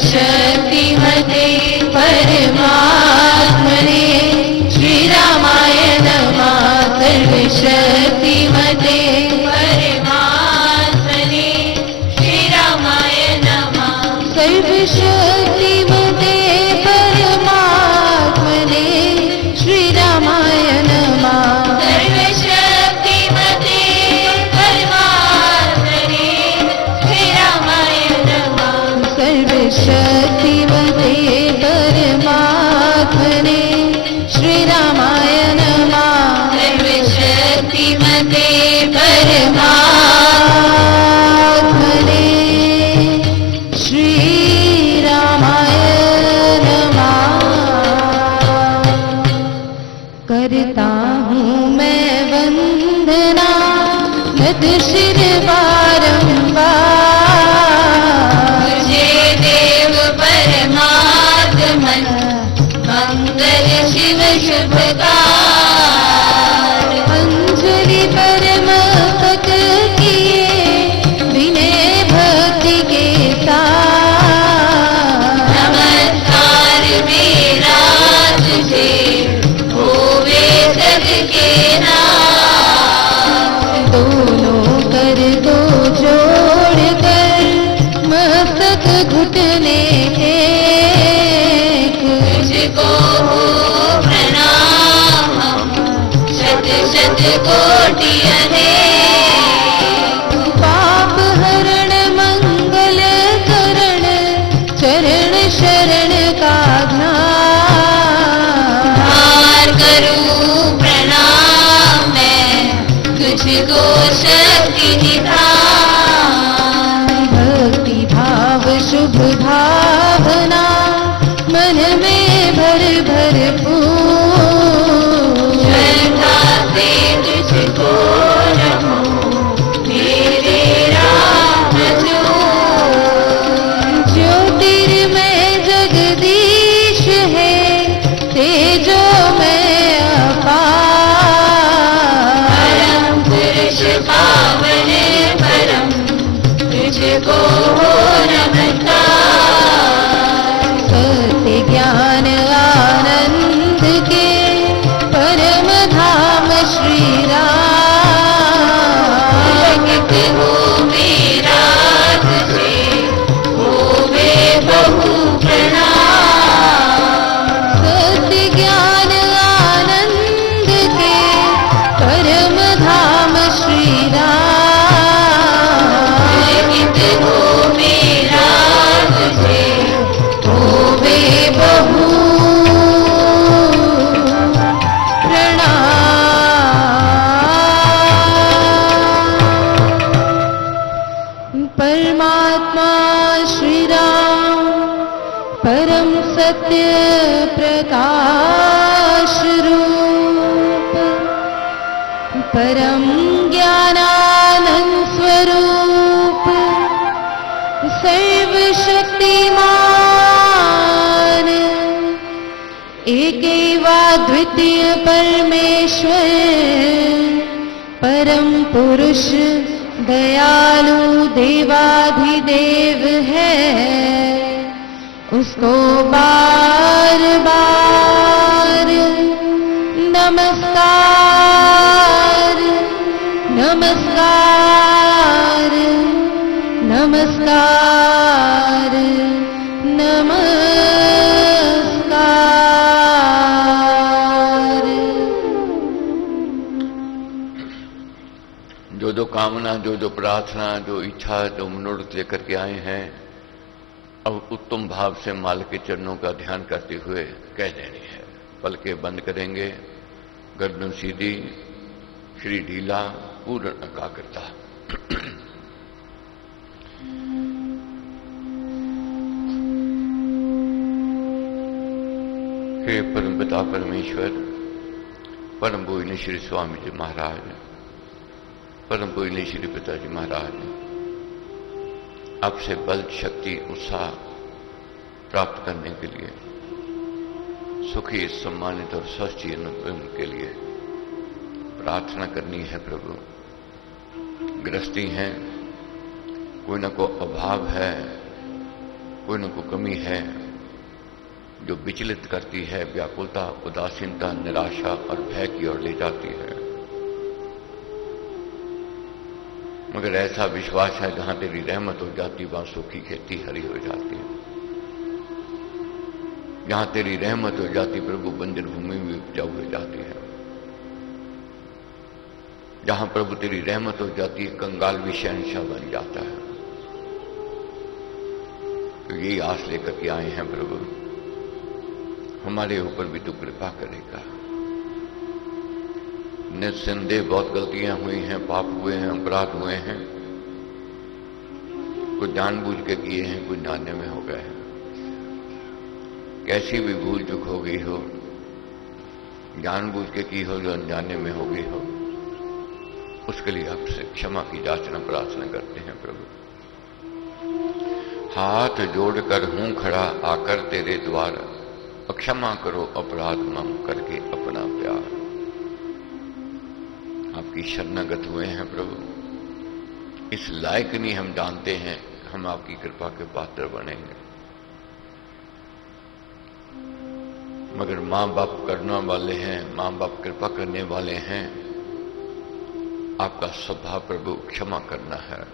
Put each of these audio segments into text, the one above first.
सर्वशक्तिमते परमात्मने श्रीरामाय नमः। सर्वशक्तिमते परमात्मने श्रीरामाय नमः। सर्वशक्तिमते परमात्मने श्रीरामाय नमः। सर्वशक्तिमते परमात्मने श्रीरामाय नमः। सर्वशक्तिमते परमात्मने श्रीरामाय नमः। सर्वशक्तिमते परमात्मने श्रीरामाय नमः। करता हूँ मैं वंदना नत शिर बारंबार। तुझे देव परमात्मन मंगल शिव शुभकार। अंजलि परम पद किए विनय भक्ति के साथ। नमस्कार मेरा तुझे होवे सबके नाम। दोनों कर को जोड़ कर मस्तक घुटने टेक। तुझको हो प्रणाम शत शत कोटि अनेक। पाप हरण मंगल करण चरण शरण का ध्यान। हार करूं प्रणाम मैं तुझको शक्ति निधान। भक्ति भाव शुभ भावना मन में भर भर पूर। श्रद्धा से तुझको रखो मेरे राम दूत। ज्योतिर्मय जगदीश है तेजो में अपार। परम पुरुष पावन परम तुझको हो नमस्कार। सत्य ज्ञान आनंद के परम धाम श्री राम। हो मेरा तुझे होवे बहु प्रणाम। सत्य ज्ञान आनंद के परम धाम श्री राम। हो मेरा तुझे होवे बहु प्रणाम। परमात्मा श्री राम परम सत्य प्रकाश रूप परम ज्ञानानंद स्वरूप सर्वशक्तिमान एकेवाद्वितीय परमेश्वर परम पुरुष दयालु देवाधिदेव है। उसको बार बार नमस्कार नमस्कार नमस्कार नमस्कार। जो जो कामना, जो जो प्रार्थना, जो इच्छा, जो मनोरथ लेकर के आए हैं, अब उत्तम भाव से माल के चरणों का ध्यान करते हुए कह देनी है। पलके बंद करेंगे, गर्दन सीधी, श्री ढीला, पूर्ण एकाग्रता। हे परमपिता परमेश्वर, परम पूजनीय श्री स्वामी जी महाराज, परम पूजनीय श्री पिताजी महाराज, आपसे बल, शक्ति, उत्साह प्राप्त करने के लिए, सुखी, सम्मानित और स्वस्थ जीवन के लिए प्रार्थना करनी है। प्रभु, गृहस्थी हैं, कोई ना कोई अभाव है, कोई न कोई कमी है जो विचलित करती है, व्याकुलता, उदासीनता, निराशा और भय की ओर ले जाती है। मगर ऐसा विश्वास है जहां तेरी रहमत हो जाती वहां सूखी खेती हरी हो जाती है। जहां तेरी रहमत हो जाती प्रभु बंजर भूमि भी उपजाऊ हो जाती है। जहां प्रभु तेरी रहमत हो जाती है कंगाल भी शहंशाह बन जाता है। तो यही आस लेकर के आए हैं प्रभु, हमारे ऊपर भी तू कृपा करेगा। निस्संदेह बहुत गलतियां हुई हैं, पाप हुए हैं, अपराध हुए हैं, कुछ जानबूझ के किए हैं, कुछ नाने में हो गए हैं। कैसी भी भूल चूक हो गई हो, जानबूझ के की हो जो अनजाने में हो गई हो, उसके लिए आपसे क्षमा की याचना प्रार्थना करते हैं प्रभु। हाथ जोड़कर हूं खड़ा आकर तेरे द्वार, क्षमा करो अपराध मम करके अपना प्यार। आपकी शरणागत हुए हैं प्रभु, इस लायक नहीं हम जानते हैं, हम आपकी कृपा के पात्र बनेंगे। मगर मां बाप करने वाले हैं, मां बाप कृपा करने वाले हैं। आपका स्वभाव प्रभु क्षमा करना है,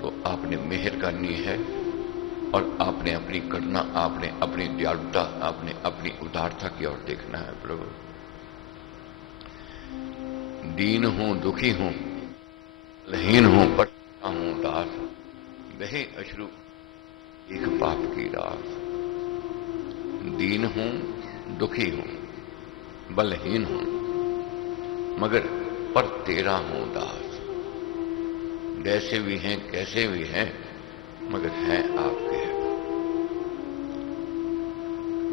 तो आपने मेहर करनी है और आपने अपनी करुणा, आपने अपनी दयालुता, आपने अपनी उदारता की ओर देखना है प्रभु। दीन हूं, दुखी हूं, लहीन हूं, पटता हूं दास, बहे अश्रु एक पाप की रास। दीन हूं, दुखी हूं, बलहीन हूं, मगर पर तेरा हूं दास। जैसे भी हैं, कैसे भी हैं, मगर हैं आपके।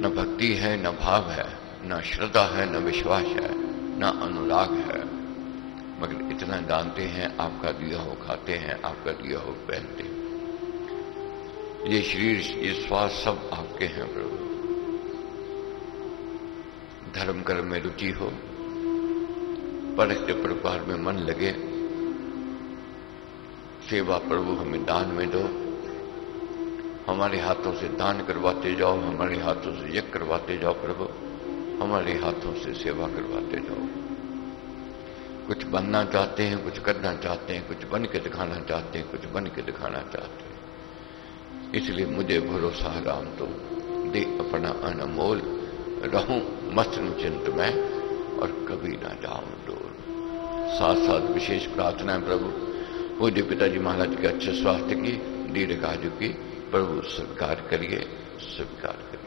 न भक्ति है, न भाव है, न श्रद्धा है, न विश्वास है, न अनुराग है, मगर इतना जानते हैं आपका दिया हो खाते हैं, आपका दिया हो पहनते हैं। ये शरीर, ये श्वास सब आपके हैं प्रभु। धर्म कर्म में रुचि हो, परस्ते प्रकार में मन लगे, सेवा प्रभु हमें दान में दो। हमारे हाथों से दान करवाते जाओ, हमारे हाथों से यज्ञ करवाते जाओ प्रभु, हमारे हाथों से सेवा करवाते जाओ। कुछ बनना चाहते हैं, कुछ करना चाहते हैं, कुछ बन के दिखाना चाहते हैं, कुछ बन के दिखाना चाहते हैं। इसलिए मुझे भरोसा राम तो दे अपना अनमोल, रहूं मस्त चिंत में और कभी ना जाऊं दूर। साथ साथ विशेष प्रार्थना है प्रभु, पूज्य पिताजी महाराज के अच्छे स्वास्थ्य की, दीर्घायु की प्रभु स्वीकार करिए, स्वीकार करिए।